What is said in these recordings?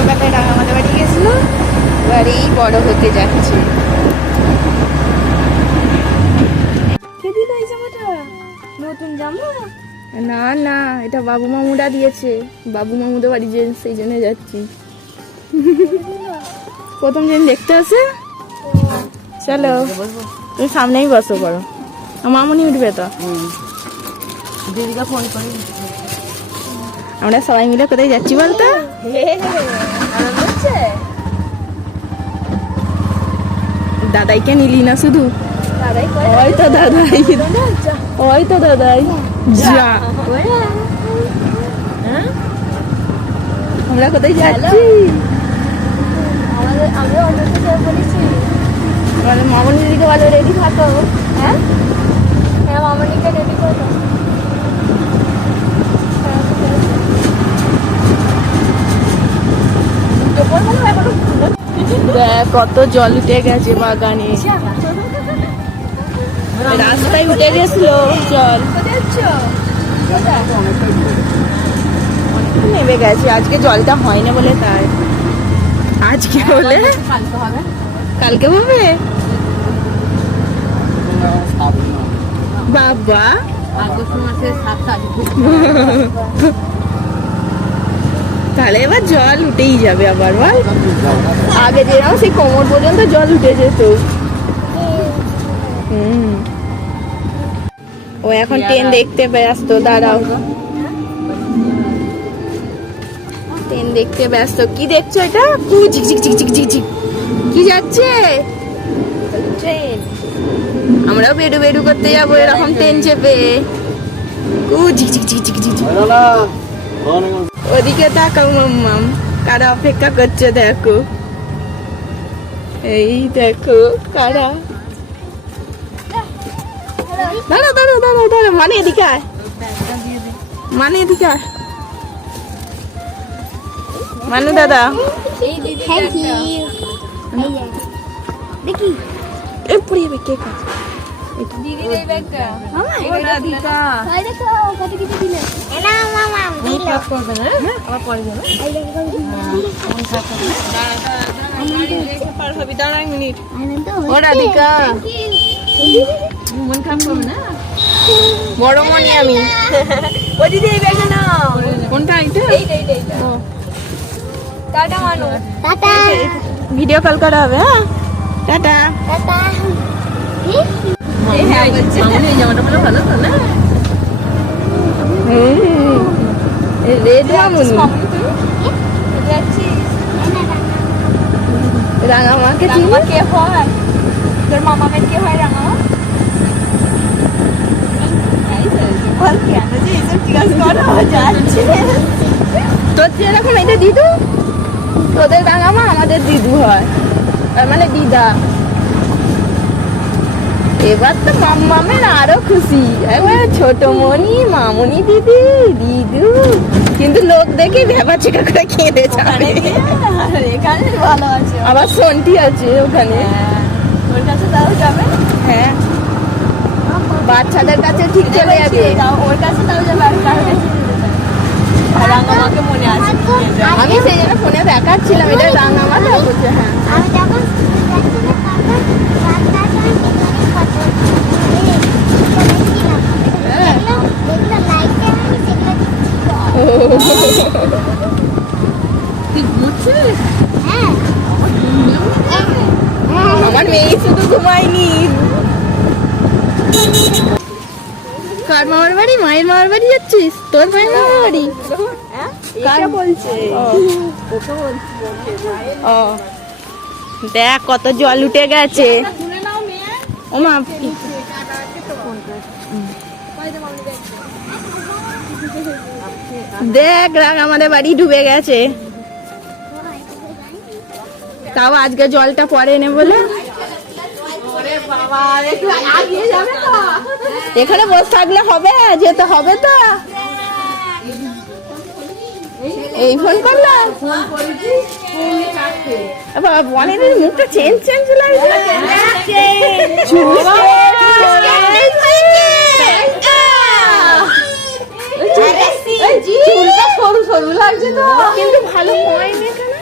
ছোটবেলায় রাঙামাদের বাড়ি গেছিল এবার এই বড় হতে যাচ্ছে। নতুন জামা? না না এটা বাবু মামুরা দিয়েছে। বাবু মামুদের বাড়ি যে সেই জন্য যাচ্ছি। প্রথম দিন দেখতে আসে। চলো তুমি সামনেই বসো করো। মামুনি উঠবে তো? দিদিকে ফোন করে। আমরা সবাই মিলে কোথায় যাচ্ছি বলতো? দাদাইকে নিলি না শুধু? দাদাই ওই তো দাদাই। ওই তো দাদাই। যা। হ্যাঁ। আমরা কোথায় যাচ্ছি? আমাদের আমি অন্যকে সব বলেছি আমাদের মামুনি দিদিকে বলো রেডি থাকো। হ্যাঁ? হ্যাঁ মামনিকে রেডি করো দেখ কত জল উঠে গেছে বাগানে। রাস্তায় উঠে গেছিল জল। নেমে গেছে, আজকে জলটা হয় না বলে তাই। আজকে বলে? কালকে হবে? বাবা। আগস্ট মাসের সাত তাহলে এবার জল উঠেই যাবে আবার, বল। আগে যেরকম সেই কোমর পর্যন্ত জল উঠে যেত। ও এখন ট্রেন দেখতে ব্যস্ত, দাঁড়াও। ট্রেন দেখতে ব্যস্ত। কি দেখছ এটা? কু ঝিক ঝিক ঝিক ঝিক ঝিক ঝিক। কি যাচ্ছে? ট্রেন। আমরাও বেডু বেডু করতে যাব, এরকম ট্রেন চেপে। কু ঝিক ঝিক ঝিক ঝিক ঝিক ঝিক। ওদিকে তাকাও মাম্মাম। কারা অপেক্ষা করছে দেখো। এই দেখো কারা। দাঁড়া দাঁড়া দাঁড়া দাঁড়া মানে এদিকে আয়। মানে এদিকে আয়। মানে দাদা। থ্যাংক ইউ দেখি। এ কে কাজ বড় মনি আমি ও দিদি এই কোনটা মানু টাটা ভিডিও কল করা হবে হ্যাঁ টাটা টাটা রাঙামা তোর মামা রাঙামা যেরকম এটা দিদু তোদের রাঙা মা আমাদের দিদু হয়। মানে দিদা। এবার তো মামের আরও খুশি। একবার ছোট মনি মামনি দিদি দিদু। কিন্তু লোক দেখে ভেবা চিকা করে কেঁদে যাবে। এখানে ভালো আছে। আবার সন্টি আছে ওখানে। হ্যাঁ, ওর কাছে তাও যাবে? হ্যাঁ। বাচ্চাদের কাছে ঠিক চলে যাবে। ওর কাছে তাও যাবে আর কারোর কাছে যেতে চায় না। আর রাঙামাকে মনে আছে আমি সেই জন্য ফোনে দেখাচ্ছিলাম এটা রাঙা মা তো বলছে হ্যাঁ আমি যখন স্কুল যাচ্ছিলাম তখন রাস্তার সময় দেখলাম দেখলাম লাইটে আমি সেগুলো তুই ঘুরছিস হ্যাঁ আমার মেয়ে শুধু ঘুমায়নি কার মামার বাড়ি মায়ের মামার বাড়ি যাচ্ছিস তোর মায়ের মামার বাড়ি দেখ কত জল উঠে গেছে। ও মা দেখ রাগ আমাদের বাড়ি ডুবে গেছে। তাও আজকে জলটা পরে নে বলে। এখানে বসে থাকলে হবে যেতে হবে তো। এই ফোন করলাম বনেদের মুখটা চেঞ্জ চেঞ্জ লাগছে চুলটা সরু সরু লাগছে তো। কিন্তু ভালো হয়নি কেন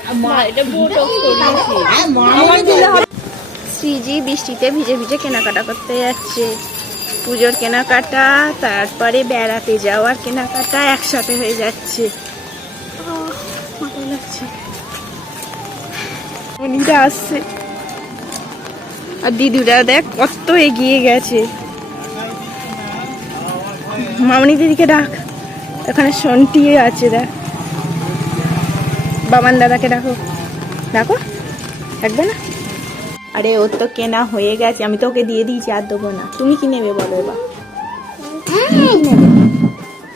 এটা বোটক্স করিয়েছি শ্রীজি বৃষ্টিতে ভিজে ভিজে কেনাকাটা করতে যাচ্ছে। পুজোর কেনাকাটা তারপরে বেড়াতে যাওয়ার কেনাকাটা একসাথে হয়ে যাচ্ছে। আসছে। আর দিদুরা দেখ কত এগিয়ে গেছে। মামনি দিদিকে ডাক। এখানে সন্টি আছে দেখ। বাবান দাদাকে ডাকো। ডাকো। ডাকবে না। আরে ওর তো কেনা হয়ে গেছে। আমি তো ওকে দিয়ে দিয়েছি আর দেবো না। তুমি কি নেবে বলো এবার?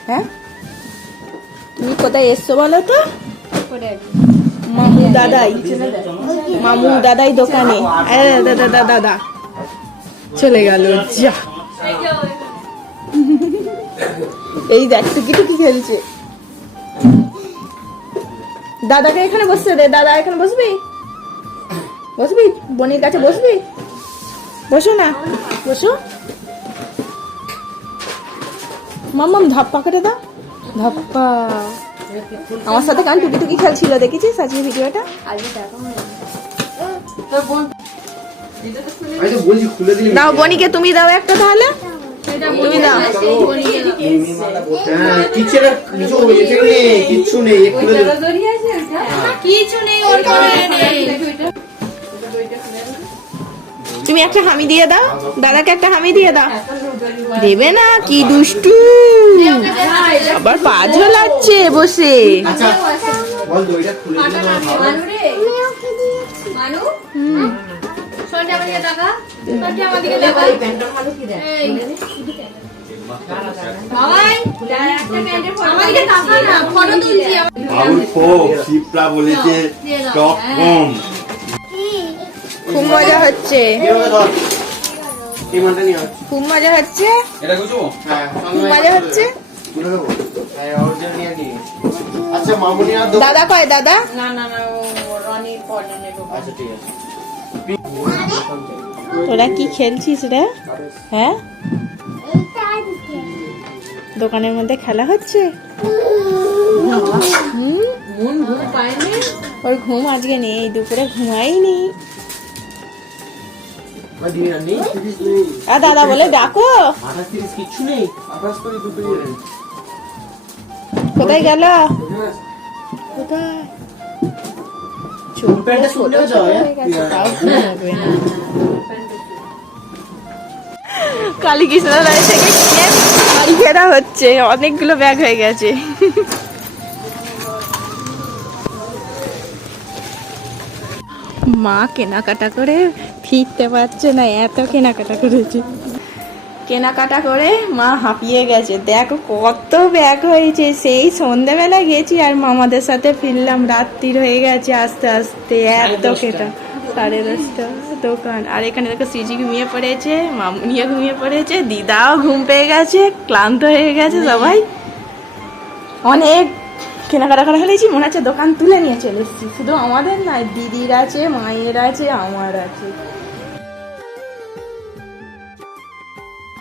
হ্যাঁ? তুমি কোথায় এসছো বলো তো? মামু দাদাই। মামু দাদাই দোকানে। দাদা দাদা দাদা। চলে গেল যা। এই দেখ টুকি টুকি খেলছে? দাদাকে এখানে বসতে দে দাদা এখানে বসবি? বসবি? বোনের কাছে বসবি? বসো না। বসো। মাম্মাম ধাপ্পা কেটে দাও। ধাপ্পা। আমার সাথে কান টুকি টুকি খেলছিল দেখেছিস আজকে ভিডিওটা? আমি তো বলছি খুলে দিলি। দাও বনিকে তুমি দাও একটা তাহলে। কিচ্ছু নেই তুমি একটা হামি দিয়ে দাও। দাদাকে একটা হামি দিয়ে দাও। দেবে না কি দুষ্টু। আবার পা ঝোলাচ্ছে বসে। আচ্ছা বল খুলে মানু রে। মানু? বলেছে টক কম খুব মজা হচ্ছে। খুব মজা হচ্ছে। হ্যাঁ। খুব মজা হচ্ছে। হ্যাঁ। আচ্ছা দাদা কয় দাদা? না না না ও রনির পরে নেব আচ্ছা ঠিক আছে। তোরা কি খেলছিস রে? হ্যাঁ? দোকানের মধ্যে খেলা হচ্ছে? ওর ঘুম আজকে নেই দুপুরে ঘুমাইনি আর দাদা বলে ডাকো। আঠাশ তিরিশ কিচ্ছু শুনলেও যাও হ্যাঁ? কালী থেকে কিনে বাড়ি ফেরা হচ্ছে অনেকগুলো ব্যাগ হয়ে গেছে মা কেনাকাটা করে ফিরতে পারছে না এত কেনাকাটা করেছে কেনাকাটা করে মা হাঁপিয়ে গেছে। দেখো কত ব্যাগ হয়েছে। সেই সন্ধেবেলা গেছি আর মামাদের সাথে ফিরলাম। রাত্রির হয়ে গেছে আস্তে আস্তে। এত কেটা সাড়ে দশটা দোকান। আর এখানে দেখো সিজি ঘুমিয়ে পড়েছে মামুনিও ঘুমিয়ে পড়েছে দিদাও ঘুম পেয়ে গেছে ক্লান্ত হয়ে গেছে সবাই। অনেক কেনাকাটা করা ফেলেছি মনে হচ্ছে দোকান তুলে নিয়ে চলে এসেছি। শুধু আমাদের নয় দিদির আছে মায়ের আছে আমার আছে।